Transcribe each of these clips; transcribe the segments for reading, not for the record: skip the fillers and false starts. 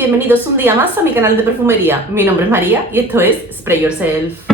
bienvenidos un día más a mi canal de perfumería. Mi nombre es María y esto es Spray Yourself.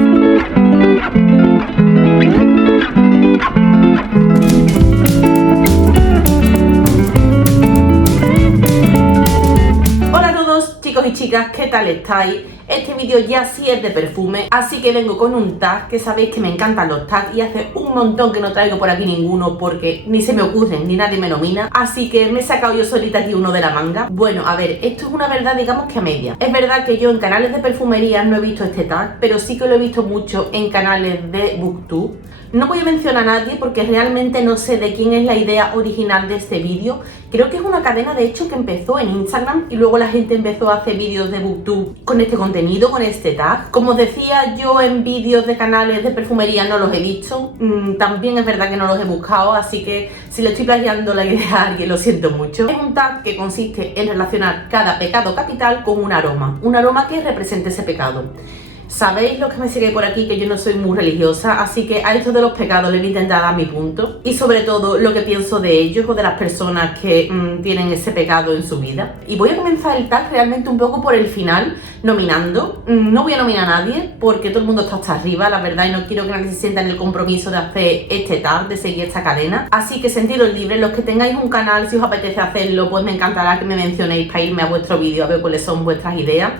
Hola a todos chicos y chicas, ¿qué tal estáis? Este vídeo ya sí es de perfume, así que vengo con un tag, que sabéis que me encantan los tags y hace un montón que no traigo por aquí ninguno porque ni se me ocurren ni nadie me nomina, así que me he sacado yo solita aquí uno de la manga. Bueno, a ver, esto es una verdad digamos que a media. Es verdad que yo en canales de perfumería no he visto este tag, pero sí que lo he visto mucho en canales de Booktube. No voy a mencionar a nadie porque realmente no sé de quién es la idea original de este vídeo. Creo que es una cadena de hecho que empezó en Instagram y luego la gente empezó a hacer vídeos de Booktube con este contenido, con este tag. Como os decía, yo en vídeos de canales de perfumería no los he visto. También es verdad que no los he buscado, así que si le estoy plagiando la idea a alguien lo siento mucho. Es un tag que consiste en relacionar cada pecado capital con un aroma que represente ese pecado. Sabéis los que me sigáis por aquí que yo no soy muy religiosa, así que a esto de los pecados le voy a intentar dar mi punto y sobre todo lo que pienso de ellos o de las personas que tienen ese pecado en su vida. Y voy a comenzar el tag realmente un poco por el final, nominando. No voy a nominar a nadie porque todo el mundo está hasta arriba, la verdad, y no quiero que nadie se sienta en el compromiso de hacer este tag, de seguir esta cadena. Así que sentiros libres, los que tengáis un canal, si os apetece hacerlo, pues me encantará que me mencionéis para irme a vuestro vídeo a ver cuáles son vuestras ideas.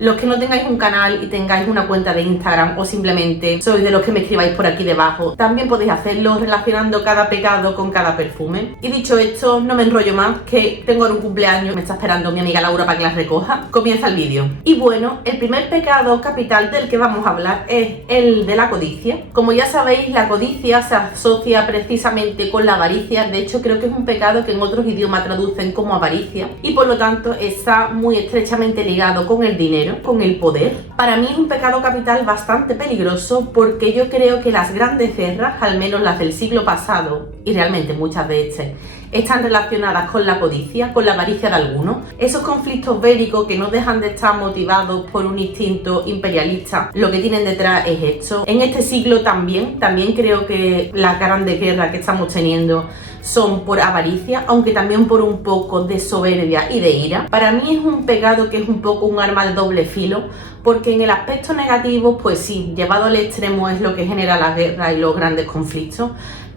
Los que no tengáis un canal y tengáis una cuenta de Instagram o simplemente sois de los que me escribáis por aquí debajo, también podéis hacerlo relacionando cada pecado con cada perfume. Y dicho esto, no me enrollo más, que tengo ahora un cumpleaños, me está esperando mi amiga Laura para que la recoja. Comienza el vídeo. Y bueno, el primer pecado capital del que vamos a hablar es el de la codicia. Como ya sabéis, la codicia se asocia precisamente con la avaricia. De hecho, creo que es un pecado que en otros idiomas traducen como avaricia y por lo tanto está muy estrechamente ligado con el dinero, con el poder. Para mí es un pecado capital bastante peligroso porque yo creo que las grandes guerras, al menos las del siglo pasado y realmente muchas de estas, están relacionadas con la codicia, con la avaricia de algunos. Esos conflictos bélicos que no dejan de estar motivados por un instinto imperialista, lo que tienen detrás es esto. En este siglo también creo que las grandes guerras que estamos teniendo son por avaricia, aunque también por un poco de soberbia y de ira. Para mí es un pecado que es un poco un arma de doble filo, porque en el aspecto negativo, pues sí, llevado al extremo es lo que genera la guerra y los grandes conflictos,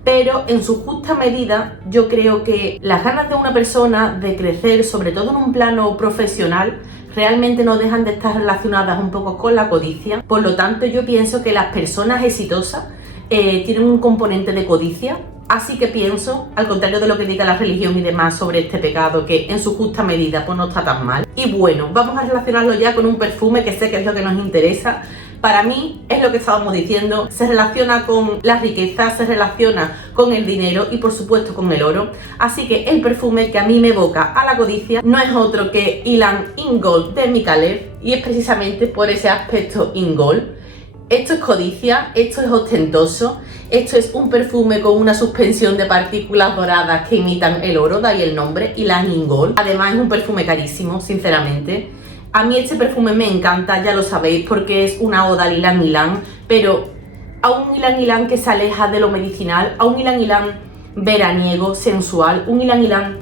pero en su justa medida yo creo que las ganas de una persona de crecer, sobre todo en un plano profesional, realmente no dejan de estar relacionadas un poco con la codicia. Por lo tanto, yo pienso que las personas exitosas tienen un componente de codicia. Así que pienso, al contrario de lo que diga la religión y demás sobre este pecado, que en su justa medida pues no está tan mal. Y bueno, vamos a relacionarlo ya con un perfume que sé que es lo que nos interesa. Para mí es lo que estábamos diciendo, se relaciona con la riqueza, se relaciona con el dinero y por supuesto con el oro. Así que el perfume que a mí me evoca a la codicia no es otro que Ylang In Gold de Micallef, y es precisamente por ese aspecto in gold. Esto es codicia, esto es ostentoso, esto es un perfume con una suspensión de partículas doradas que imitan el oro, de ahí el nombre, Ylang In Gold. Además es un perfume carísimo, sinceramente. A mí este perfume me encanta, ya lo sabéis, porque es una oda al Ylang Ylang, pero a un Ylang Ylang que se aleja de lo medicinal, a un Ylang Ylang veraniego, sensual, un Ylang Ylang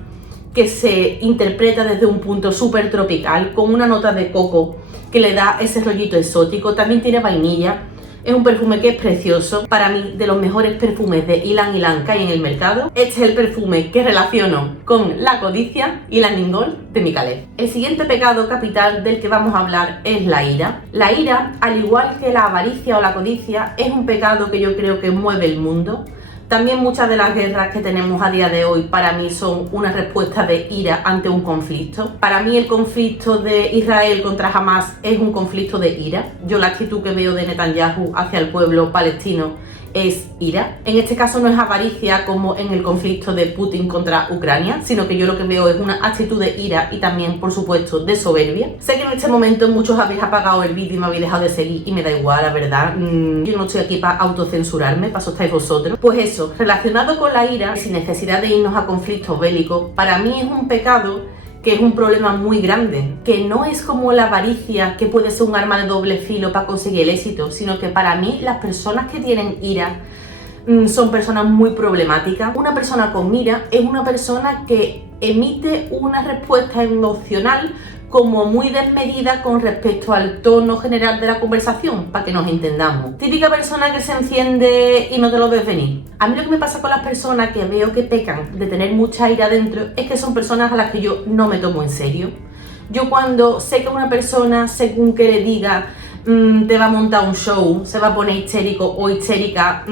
que se interpreta desde un punto súper tropical, con una nota de coco que le da ese rollito exótico. También tiene vainilla. Es un perfume que es precioso. Para mí, de los mejores perfumes de Ylang Ylang que hay en el mercado. Este es el perfume que relaciono con la codicia, Ylang In Gold de Micallef. El siguiente pecado capital del que vamos a hablar es la ira. La ira, al igual que la avaricia o la codicia, es un pecado que yo creo que mueve el mundo. También muchas de las guerras que tenemos a día de hoy para mí son una respuesta de ira ante un conflicto. Para mí el conflicto de Israel contra Hamas es un conflicto de ira. Yo la actitud que veo de Netanyahu hacia el pueblo palestino es ira. En este caso no es avaricia como en el conflicto de Putin contra Ucrania, sino que yo lo que veo es una actitud de ira y también, por supuesto, de soberbia. Sé que en este momento muchos habéis apagado el vídeo y me habéis dejado de seguir y me da igual, la verdad. Yo no estoy aquí para autocensurarme, para eso estáis vosotros. Pues eso, relacionado con la ira, sin necesidad de irnos a conflictos bélicos, para mí es un pecado que es un problema muy grande, que no es como la avaricia, que puede ser un arma de doble filo para conseguir el éxito, sino que para mí las personas que tienen ira son personas muy problemáticas. Una persona con ira es una persona que emite una respuesta emocional como muy desmedida con respecto al tono general de la conversación, para que nos entendamos. Típica persona que se enciende y no te lo ves venir. A mí lo que me pasa con las personas que veo que pecan de tener mucha ira dentro es que son personas a las que yo no me tomo en serio. Yo cuando sé que una persona, según que le diga, te va a montar un show, se va a poner histérico o histérica,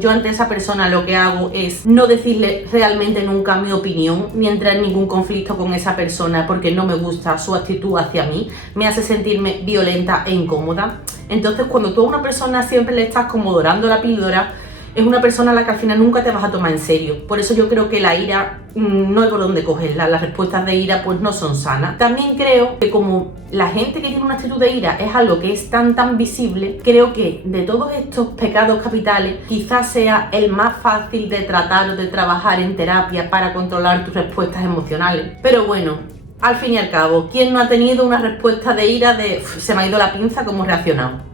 yo ante esa persona lo que hago es no decirle realmente nunca mi opinión, ni entrar en ningún conflicto con esa persona porque no me gusta su actitud hacia mí, me hace sentirme violenta e incómoda. Entonces cuando tú a una persona siempre le estás como dorando la píldora, es una persona a la que al final nunca te vas a tomar en serio. Por eso yo creo que la ira no hay por dónde cogerla, las respuestas de ira pues no son sanas. También creo que como la gente que tiene una actitud de ira es algo que es tan visible, creo que de todos estos pecados capitales quizás sea el más fácil de tratar o de trabajar en terapia para controlar tus respuestas emocionales. Pero bueno, al fin y al cabo, ¿quién no ha tenido una respuesta de ira de se me ha ido la pinza, cómo he reaccionado?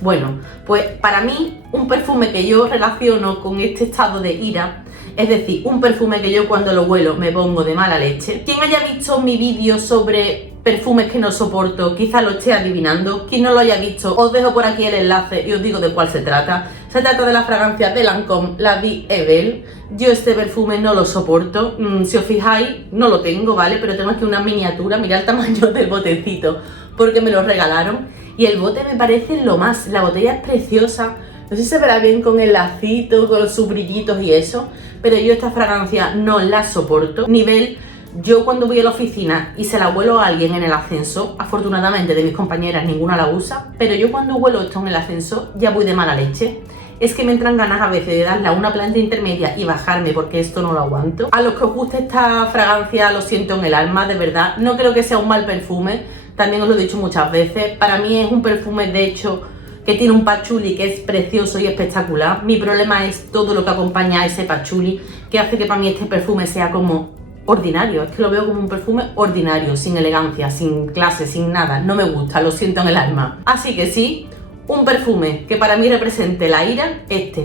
Bueno, pues para mí un perfume que yo relaciono con este estado de ira, es decir, un perfume que yo cuando lo huelo me pongo de mala leche. Quien haya visto mi vídeo sobre perfumes que no soporto, quizá lo esté adivinando. Quien no lo haya visto, os dejo por aquí el enlace y os digo de cuál se trata. Se trata de la fragancia de Lancôme, la Vie est Belle. Yo este perfume no lo soporto, si os fijáis no lo tengo, ¿vale? Pero tengo aquí una miniatura, mirad el tamaño del botecito, porque me lo regalaron. Y el bote me parece lo más, la botella es preciosa, no sé si se verá bien con el lacito, con sus brillitos y eso, pero yo esta fragancia no la soporto. Nivel, yo cuando voy a la oficina y se la huelo a alguien en el ascensor, afortunadamente de mis compañeras ninguna la usa, pero yo cuando huelo esto en el ascensor ya voy de mala leche. Es que me entran ganas a veces de darle a una planta intermedia y bajarme porque esto no lo aguanto. A los que os guste esta fragancia lo siento en el alma, de verdad, no creo que sea un mal perfume. También os lo he dicho muchas veces, para mí es un perfume de hecho que tiene un patchouli que es precioso y espectacular. Mi problema es todo lo que acompaña a ese patchouli, que hace que para mí este perfume sea como ordinario. Es que lo veo como un perfume ordinario, sin elegancia, sin clase, sin nada. No me gusta, lo siento en el alma. Así que sí, un perfume que para mí represente la ira,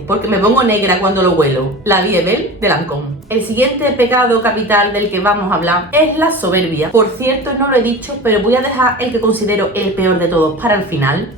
porque me pongo negra cuando lo huelo, la Vie est Belle de Lancôme. El siguiente pecado capital del que vamos a hablar es la soberbia. Por cierto, no lo he dicho, pero voy a dejar el que considero el peor de todos para el final.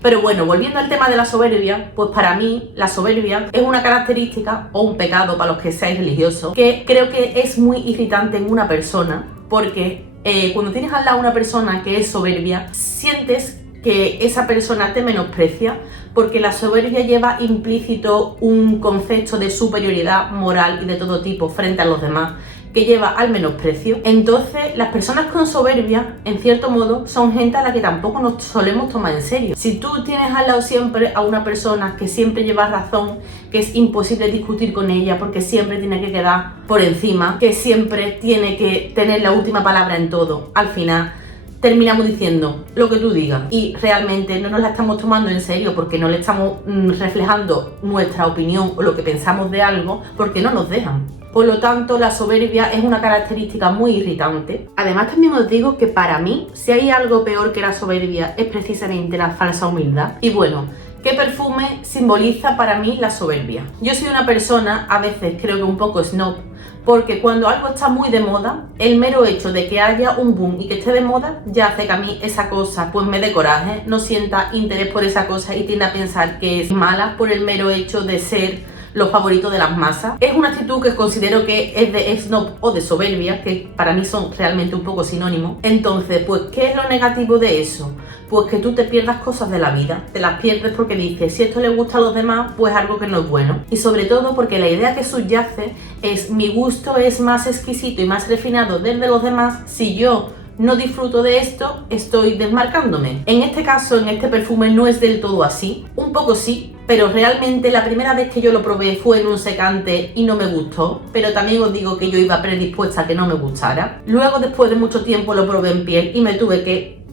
Pero bueno, volviendo al tema de la soberbia, pues para mí la soberbia es una característica o un pecado para los que seáis religiosos, que creo que es muy irritante en una persona, porque cuando tienes al lado una persona que es soberbia, sientes que esa persona te menosprecia, porque la soberbia lleva implícito un concepto de superioridad moral y de todo tipo frente a los demás, que lleva al menosprecio. Entonces las personas con soberbia, en cierto modo, son gente a la que tampoco nos solemos tomar en serio. Si tú tienes al lado siempre a una persona que siempre lleva razón, que es imposible discutir con ella porque siempre tiene que quedar por encima, que siempre tiene que tener la última palabra en todo, al final terminamos diciendo lo que tú digas y realmente no nos la estamos tomando en serio porque no le estamos reflejando nuestra opinión o lo que pensamos de algo, porque no nos dejan. Por lo tanto, la soberbia es una característica muy irritante. Además, también os digo que para mí, si hay algo peor que la soberbia, es precisamente la falsa humildad. Y bueno, ¿qué perfume simboliza para mí la soberbia? Yo soy una persona, a veces creo que un poco snob, porque cuando algo está muy de moda, el mero hecho de que haya un boom y que esté de moda ya hace que a mí esa cosa pues me dé coraje, no sienta interés por esa cosa y tienda a pensar que es mala por el mero hecho de ser los favoritos de las masas. Es una actitud que considero que es de snob o de soberbia, que para mí son realmente un poco sinónimos. Entonces, pues, ¿qué es lo negativo de eso? Pues que tú te pierdas cosas de la vida, te las pierdes porque dices, si esto le gusta a los demás, pues algo que no es bueno. Y sobre todo porque la idea que subyace es, mi gusto es más exquisito y más refinado del de los demás, si yo no disfruto de esto, estoy desmarcándome. En este caso, en este perfume no es del todo así, un poco sí, pero realmente la primera vez que yo lo probé fue en un secante y no me gustó, pero también os digo que yo iba predispuesta a que no me gustara. Luego, después de mucho tiempo, lo probé en piel y me tuve que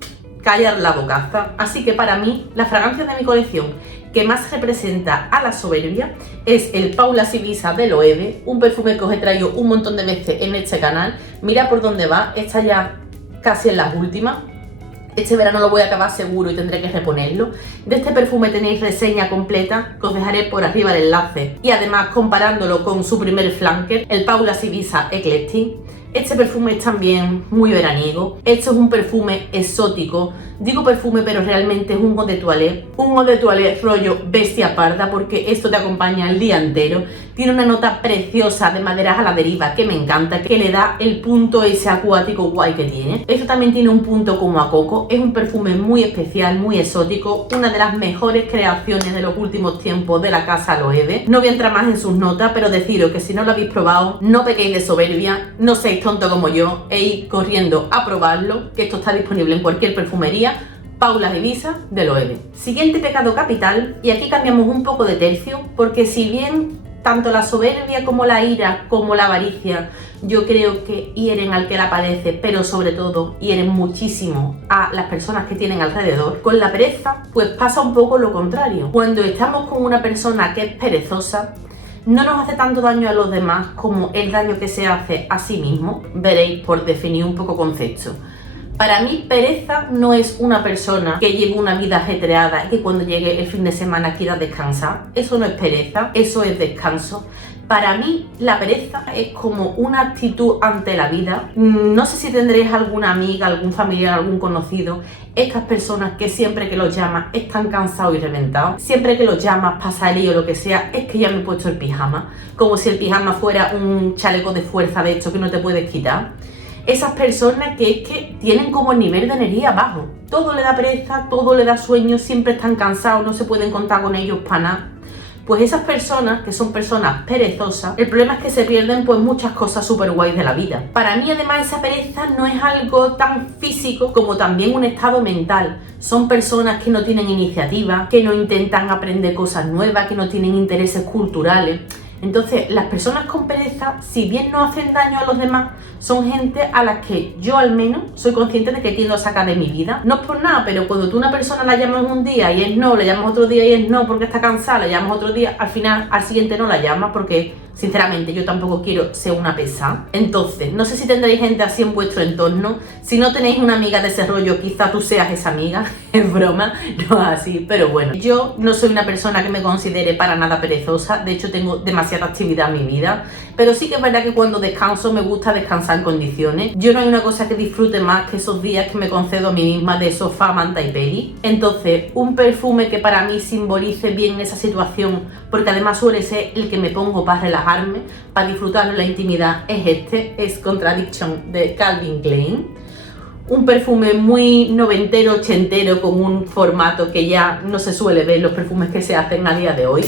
callar la bocaza. Así que para mí, la fragancia de mi colección que más representa a la soberbia es el Paula Sivisa de Loewe, un perfume que os he traído un montón de veces en este canal. Mira por dónde va, está ya casi en las últimas. Este verano lo voy a acabar seguro y tendré que reponerlo. De este perfume tenéis reseña completa, que os dejaré por arriba el enlace. Y además comparándolo con su primer flanker, el Paula Sivisa Eclectic. Este perfume es también muy veraniego. Esto es un perfume exótico. Digo perfume, pero realmente es un eau de toilette. Un eau de toilette rollo bestia parda, porque esto te acompaña el día entero. Tiene una nota preciosa de maderas a la deriva que me encanta, que le da el punto ese acuático guay que tiene. Esto también tiene un punto como a coco. Es un perfume muy especial, muy exótico. Una de las mejores creaciones de los últimos tiempos de la casa Loewe. No voy a entrar más en sus notas, pero deciros que si no lo habéis probado, no pequéis de soberbia, no seáis tontos como yo e ir corriendo a probarlo, que esto está disponible en cualquier perfumería. Paula Ibiza de Loewe. Siguiente pecado capital, y aquí cambiamos un poco de tercio, porque si bien tanto la soberbia como la ira como la avaricia yo creo que hieren al que la padece, pero sobre todo hieren muchísimo a las personas que tienen alrededor, con la pereza pues pasa un poco lo contrario. Cuando estamos con una persona que es perezosa, no nos hace tanto daño a los demás como el daño que se hace a sí mismo. Veréis, por definir un poco concepto. Para mí, pereza no es una persona que lleve una vida ajetreada y que cuando llegue el fin de semana quiera descansar. Eso no es pereza, eso es descanso. Para mí, la pereza es como una actitud ante la vida. No sé si tendréis alguna amiga, algún familiar, algún conocido, estas personas que siempre que los llamas están cansados y reventados. Siempre que los llamas para salir o lo que sea, es que ya me he puesto el pijama. Como si el pijama fuera un chaleco de fuerza de hecho que no te puedes quitar. Esas personas que es que tienen como el nivel de energía bajo. Todo le da pereza, todo le da sueño, siempre están cansados, no se pueden contar con ellos para nada. Pues esas personas, que son personas perezosas, el problema es que se pierden pues muchas cosas súper guays de la vida. Para mí además esa pereza no es algo tan físico como también un estado mental. Son personas que no tienen iniciativa, que no intentan aprender cosas nuevas, que no tienen intereses culturales. Entonces, las personas con pereza, si bien no hacen daño a los demás, son gente a las que yo al menos soy consciente de que tiendo a sacar de mi vida. No es por nada, pero cuando tú a una persona la llamas un día y es no, le llamas otro día y es no porque está cansada, le llamas otro día, al final, al siguiente no la llamas porque, sinceramente, yo tampoco quiero ser una pesada. Entonces, no sé si tendréis gente así en vuestro entorno. Si no tenéis una amiga de ese rollo, quizá tú seas esa amiga. Es broma, no es así, pero bueno. Yo no soy una persona que me considere para nada perezosa. De hecho, tengo demasiada actividad en mi vida. Pero sí que es verdad que cuando descanso me gusta descansar en condiciones. Yo no hay una cosa que disfrute más que esos días que me concedo a mí misma de sofá, manta y peli. Entonces, un perfume que para mí simbolice bien esa situación, porque además suele ser el que me pongo para relajarme, para disfrutar de la intimidad, es Contradiction de Calvin Klein. Un perfume muy noventero, ochentero, con un formato que ya no se suele ver en los perfumes que se hacen a día de hoy.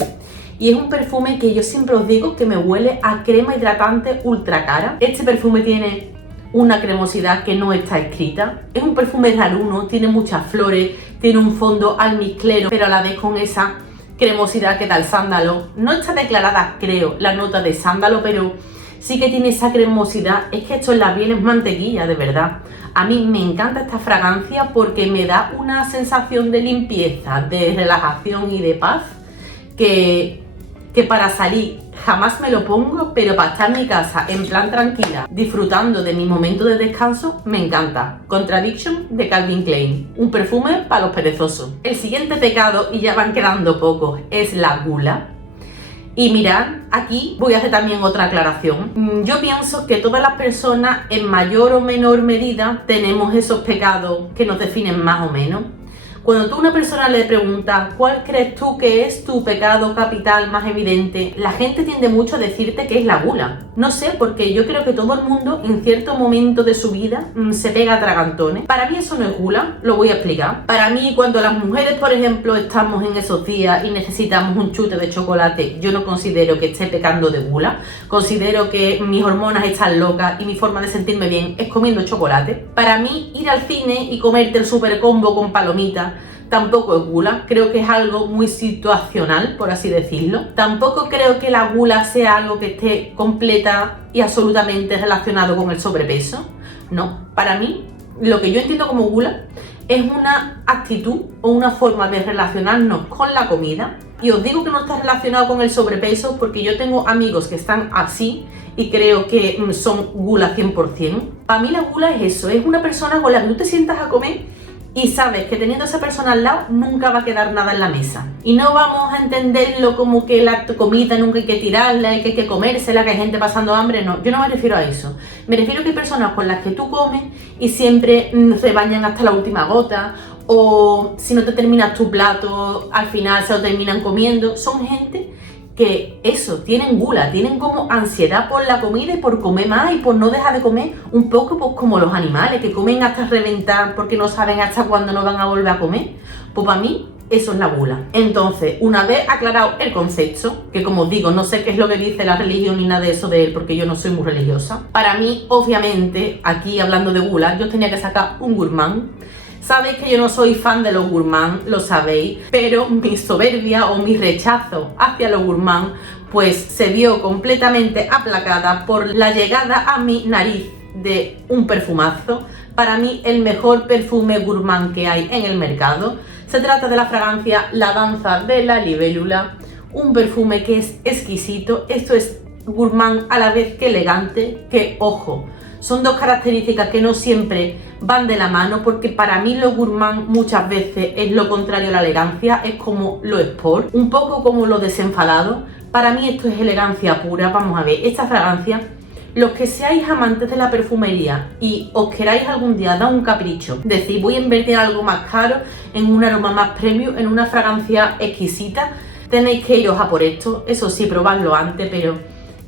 Y es un perfume que yo siempre os digo que me huele a crema hidratante ultra cara. Este perfume tiene una cremosidad que no está escrita. Es un perfume raruno, tiene muchas flores, tiene un fondo almizclero, pero a la vez con esa cremosidad que da el sándalo. No está declarada, creo, la nota de sándalo, pero sí que tiene esa cremosidad. Es que esto en la piel es mantequilla, de verdad. A mí me encanta esta fragancia porque me da una sensación de limpieza, de relajación y de paz que para salir jamás me lo pongo, pero para estar en mi casa en plan tranquila, disfrutando de mi momento de descanso, me encanta. Contradiction de Calvin Klein, un perfume para los perezosos. El siguiente pecado, y ya van quedando pocos, es la gula. Y mirad, aquí voy a hacer también otra aclaración. Yo pienso que todas las personas en mayor o menor medida tenemos esos pecados que nos definen más o menos. Cuando tú a una persona le preguntas ¿cuál crees tú que es tu pecado capital más evidente? La gente tiende mucho a decirte que es la gula. No sé, porque yo creo que todo el mundo en cierto momento de su vida se pega a tragantones. Para mí eso no es gula, lo voy a explicar. Para mí, cuando las mujeres, por ejemplo, estamos en esos días y necesitamos un chute de chocolate, yo no considero que esté pecando de gula. Considero que mis hormonas están locas y mi forma de sentirme bien es comiendo chocolate. Para mí, ir al cine y comerte el super combo con palomitas tampoco es gula, creo que es algo muy situacional, por así decirlo. Tampoco creo que la gula sea algo que esté completa y absolutamente relacionado con el sobrepeso. No, para mí, lo que yo entiendo como gula es una actitud o una forma de relacionarnos con la comida. Y os digo que no está relacionado con el sobrepeso porque yo tengo amigos que están así y creo que son gula 100%. Para mí la gula es eso, es una persona con la que tú te sientas a comer y sabes que teniendo a esa persona al lado nunca va a quedar nada en la mesa. Y no vamos a entenderlo como que la comida nunca hay que tirarla, que hay que comérsela, que hay gente pasando hambre. No, yo no me refiero a eso. Me refiero a que hay personas con las que tú comes y siempre se bañan hasta la última gota, o si no te terminas tu plato, al final se lo terminan comiendo. Son gente que eso, tienen gula, tienen como ansiedad por la comida y por comer más y por no dejar de comer, un poco pues como los animales que comen hasta reventar porque no saben hasta cuándo no van a volver a comer. Pues para mí eso es la gula. Entonces, una vez aclarado el concepto, que como os digo, no sé qué es lo que dice la religión ni nada de eso de él porque yo no soy muy religiosa, para mí, obviamente, aquí hablando de gula, yo tenía que sacar un gourmand. Sabéis que yo no soy fan de los gourmand, lo sabéis, pero mi soberbia o mi rechazo hacia los gourmand pues se vio completamente aplacada por la llegada a mi nariz de un perfumazo. Para mí el mejor perfume gourmand que hay en el mercado. Se trata de la fragancia La Danza de la Libélula, un perfume que es exquisito. Esto es gourmand a la vez que elegante, que ojo, son dos características que no siempre van de la mano, porque para mí lo gourmand muchas veces es lo contrario a la elegancia, es como lo sport, un poco como lo desenfadado. Para mí esto es elegancia pura. Vamos a ver, esta fragancia, los que seáis amantes de la perfumería y os queráis algún día dar un capricho, decir voy a invertir en algo más caro, en un aroma más premium, en una fragancia exquisita, tenéis que iros a por esto. Eso sí, probadlo antes, pero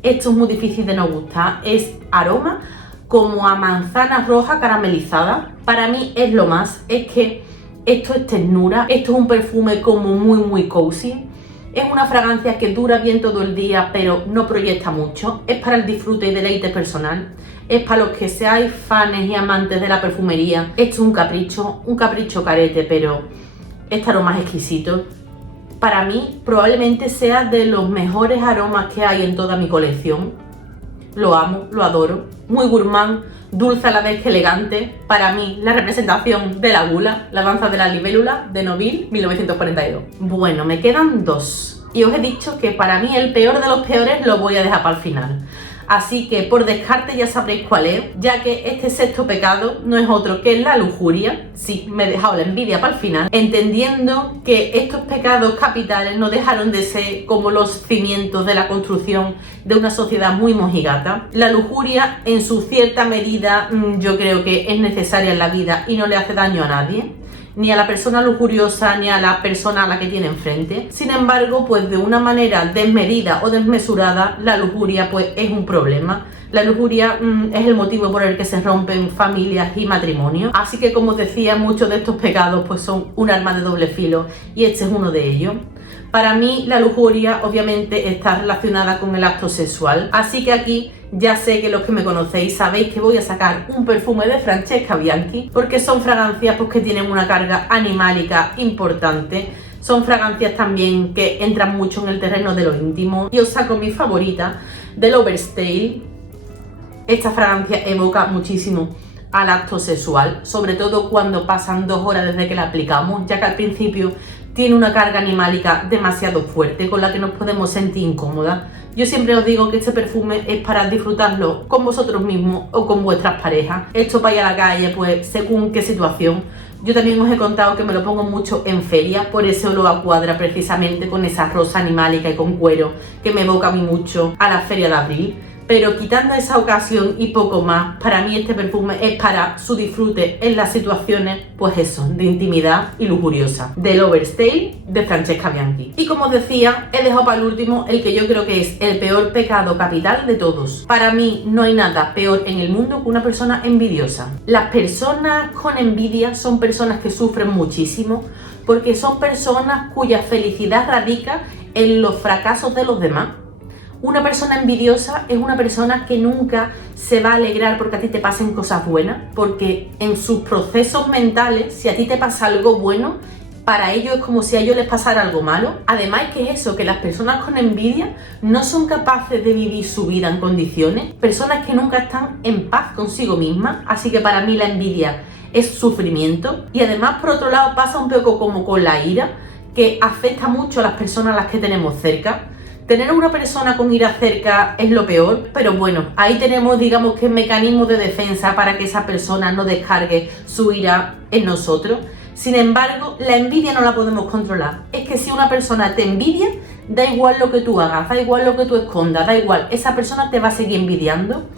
esto es muy difícil de no gustar. Es aroma como a manzana roja caramelizada. Para mí es lo más, es que esto es ternura, esto es un perfume como muy cozy. Es una fragancia que dura bien todo el día, pero no proyecta mucho. Es para el disfrute y deleite personal. Es para los que seáis fans y amantes de la perfumería. Esto es un capricho carete, pero este aroma es exquisito. Para mí probablemente sea de los mejores aromas que hay en toda mi colección. Lo amo, lo adoro. Muy gourmand, dulce a la vez que elegante. Para mí, la representación de la gula, La Danza de la Libélula, de Noville, 1942. Bueno, me quedan dos. Y os he dicho que para mí el peor de los peores lo voy a dejar para el final. Así que por descarte ya sabréis cuál es, ya que este sexto pecado no es otro que la lujuria. Sí, me he dejado la envidia para el final, entendiendo que estos pecados capitales no dejaron de ser como los cimientos de la construcción de una sociedad muy mojigata. La lujuria, en su cierta medida, yo creo que es necesaria en la vida y no le hace daño a nadie, ni a la persona lujuriosa ni a la persona a la que tiene enfrente. Sin embargo, pues de una manera desmedida o desmesurada, la lujuria pues es un problema. La lujuria es el motivo por el que se rompen familias y matrimonios. Así que, como os decía, muchos de estos pecados pues son un arma de doble filo y este es uno de ellos. Para mí la lujuria obviamente está relacionada con el acto sexual, así que aquí ya sé que los que me conocéis sabéis que voy a sacar un perfume de Francesca Bianchi, porque son fragancias pues, que tienen una carga animálica importante. Son fragancias también que entran mucho en el terreno de lo íntimo. Y os saco mi favorita, del Overstale. Esta fragancia evoca muchísimo al acto sexual, sobre todo cuando pasan 2 horas desde que la aplicamos, ya que al principio tiene una carga animálica demasiado fuerte con la que nos podemos sentir incómodas. Yo siempre os digo que este perfume es para disfrutarlo con vosotros mismos o con vuestras parejas. Esto para ir a la calle, pues según qué situación. Yo también os he contado que me lo pongo mucho en feria, por eso lo acuadra precisamente con esa rosa animálica y con cuero que me evoca a mí mucho a la feria de abril. Pero quitando esa ocasión y poco más, para mí este perfume es para su disfrute en las situaciones, pues eso, de intimidad y lujuriosa. Del Overstale de Francesca Bianchi. Y como os decía, he dejado para el último el que yo creo que es el peor pecado capital de todos. Para mí no hay nada peor en el mundo que una persona envidiosa. Las personas con envidia son personas que sufren muchísimo, porque son personas cuya felicidad radica en los fracasos de los demás. Una persona envidiosa es una persona que nunca se va a alegrar porque a ti te pasen cosas buenas, porque en sus procesos mentales, si a ti te pasa algo bueno, para ellos es como si a ellos les pasara algo malo. Además, que es eso, que las personas con envidia no son capaces de vivir su vida en condiciones, personas que nunca están en paz consigo mismas, así que para mí la envidia es sufrimiento. Y además, por otro lado, pasa un poco como con la ira, que afecta mucho a las personas a las que tenemos cerca. Tener a una persona con ira cerca es lo peor, pero bueno, ahí tenemos, digamos que mecanismos de defensa para que esa persona no descargue su ira en nosotros. Sin embargo, la envidia no la podemos controlar. Es que si una persona te envidia, da igual lo que tú hagas, da igual lo que tú escondas, da igual, esa persona te va a seguir envidiando.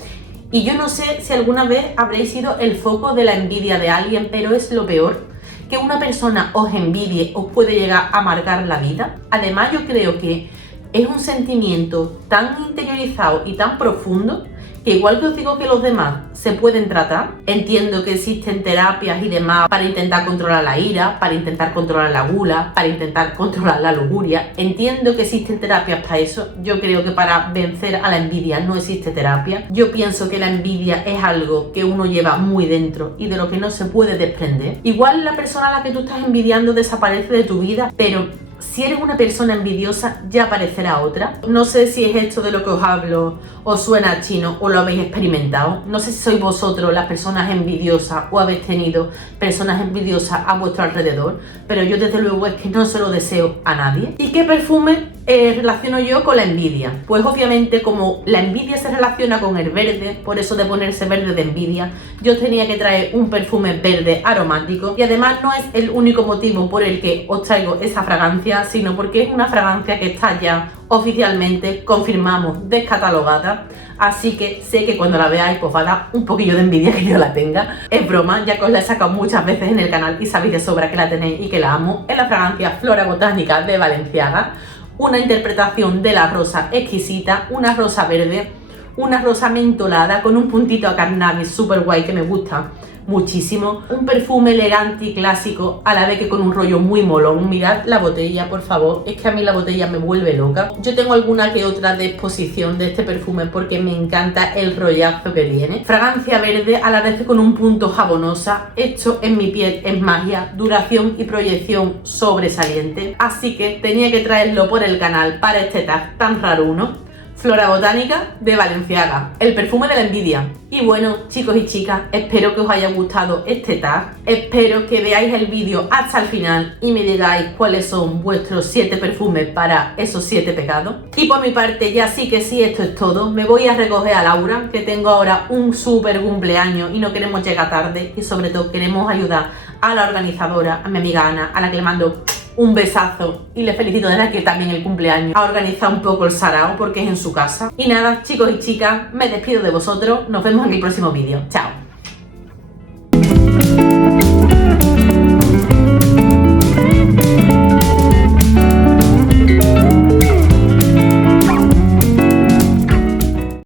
Y yo no sé si alguna vez habréis sido el foco de la envidia de alguien, pero es lo peor. Que una persona os envidie os puede llegar a amargar la vida. Además, yo creo que es un sentimiento tan interiorizado y tan profundo que igual que os digo que los demás se pueden tratar, entiendo que existen terapias y demás para intentar controlar la ira, para intentar controlar la gula, para intentar controlar la lujuria, entiendo que existen terapias para eso. Yo creo que para vencer a la envidia no existe terapia. Yo pienso que la envidia es algo que uno lleva muy dentro y de lo que no se puede desprender. Igual la persona a la que tú estás envidiando desaparece de tu vida, pero si eres una persona envidiosa, ya aparecerá otra. No sé si es esto de lo que os hablo, os suena chino o lo habéis experimentado. No sé si sois vosotros las personas envidiosas o habéis tenido personas envidiosas a vuestro alrededor, pero yo desde luego es que no se lo deseo a nadie. ¿Y qué perfume relaciono yo con la envidia? Pues obviamente como la envidia se relaciona con el verde, por eso de ponerse verde de envidia, yo tenía que traer un perfume verde aromático y además no es el único motivo por el que os traigo esa fragancia, sino porque es una fragancia que está ya oficialmente, confirmamos, descatalogada, así que sé que cuando la veáis pues va a dar un poquillo de envidia que yo la tenga. Es broma, ya que os la he sacado muchas veces en el canal y sabéis de sobra que la tenéis y que la amo. Es la fragancia Flora Botánica de Balenciaga, una interpretación de la rosa exquisita, una rosa verde, una rosa mentolada con un puntito a cannabis súper guay que me gusta muchísimo, un perfume elegante y clásico a la vez que con un rollo muy molón. Mirad la botella, por favor, es que a mí la botella me vuelve loca. Yo tengo alguna que otra de exposición de este perfume porque me encanta el rollazo que tiene. Fragancia verde a la vez que con un punto jabonosa, hecho en mi piel es magia, duración y proyección sobresaliente, así que tenía que traerlo por el canal para este tag tan raruno. Flora Botánica de Balenciaga, el perfume de la envidia. Y bueno, chicos y chicas, espero que os haya gustado este tag, espero que veáis el vídeo hasta el final y me digáis cuáles son vuestros 7 perfumes para esos 7 pecados. Y por mi parte ya sí que sí, esto es todo. Me voy a recoger a Laura, que tengo ahora un súper cumpleaños y no queremos llegar tarde y sobre todo queremos ayudar a la organizadora, a mi amiga Ana, a la que le mando un besazo y le felicito desde aquí también el cumpleaños, a organizar un poco el sarao porque es en su casa. Y nada, chicos y chicas, me despido de vosotros, nos vemos en el próximo vídeo. Chao.